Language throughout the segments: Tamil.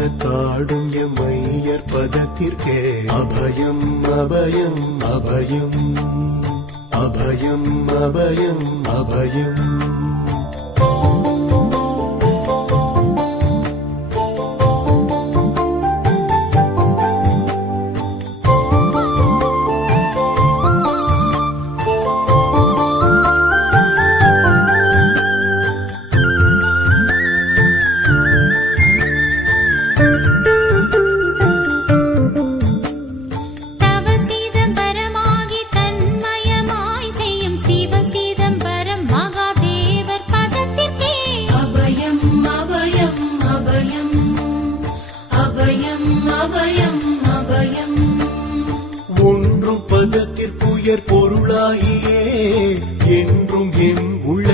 പാദത്താടും എമ്മയ്യർ പദത്തിർക്കേ അഭയം അഭയം അഭയം അഭയം അഭയം അഭയം அபயம் அபயம் அபயம் அபயம். ஒன்றும் பதத்திற்குயர் பொருளாகியே என்றும் என் உள்ள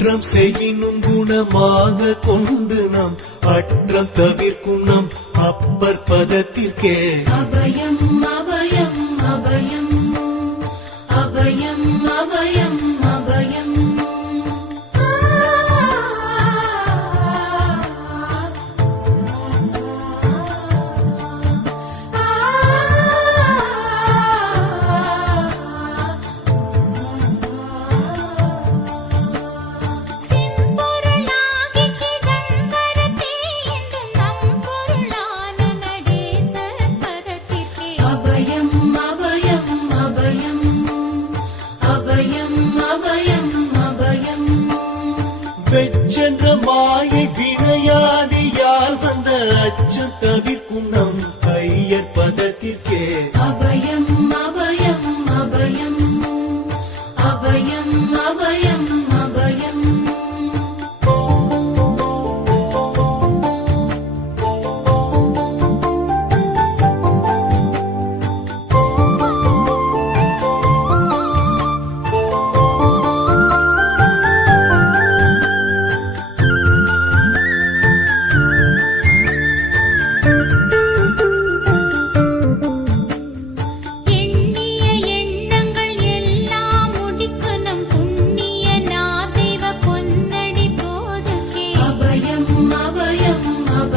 குற்றம் செய்யினும் குணமாக கொண்டு நம் அற்றம் தவிர்க்கும் நம் அப்பர் பதத்திற்கே. அபயம் அபயம் அபயம் அபயம். வெச்சென்ற மாயை வினையாடியால் வந்த அச்சம் தவிர்க்கும் நம் கையர் பதத்திற்கே. அபயம் அபயம் அபயம். அபயம் அபயம்.